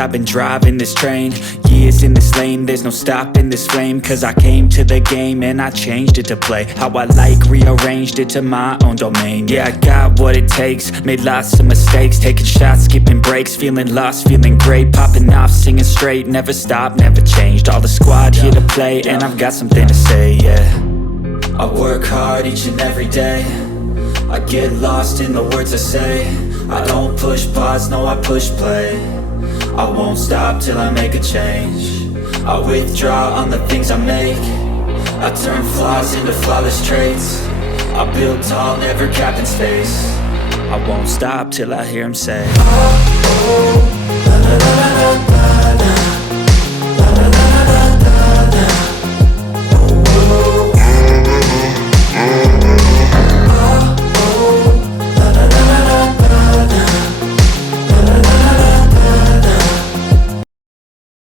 I've been driving this train. Years in this lane, there's no stopping this flame. Cause I came to the game and I changed it to play how I like, rearranged it to my own domain. Yeah, I got what it takes, made lots of mistakes, taking shots, skipping breaks, feeling lost, feeling great, popping off, singing straight, never stopped, never changed. All the squad here to play, and I've got something to say, yeah. I work hard each and every day, I get lost in the words I say. I don't push pause, no I push play. I won't stop till I make a change. I withdraw on the things I make. I turn flaws into flawless traits. I build tall, never capped in space. I won't stop till I hear him say, oh, oh, la, la, la, la, la.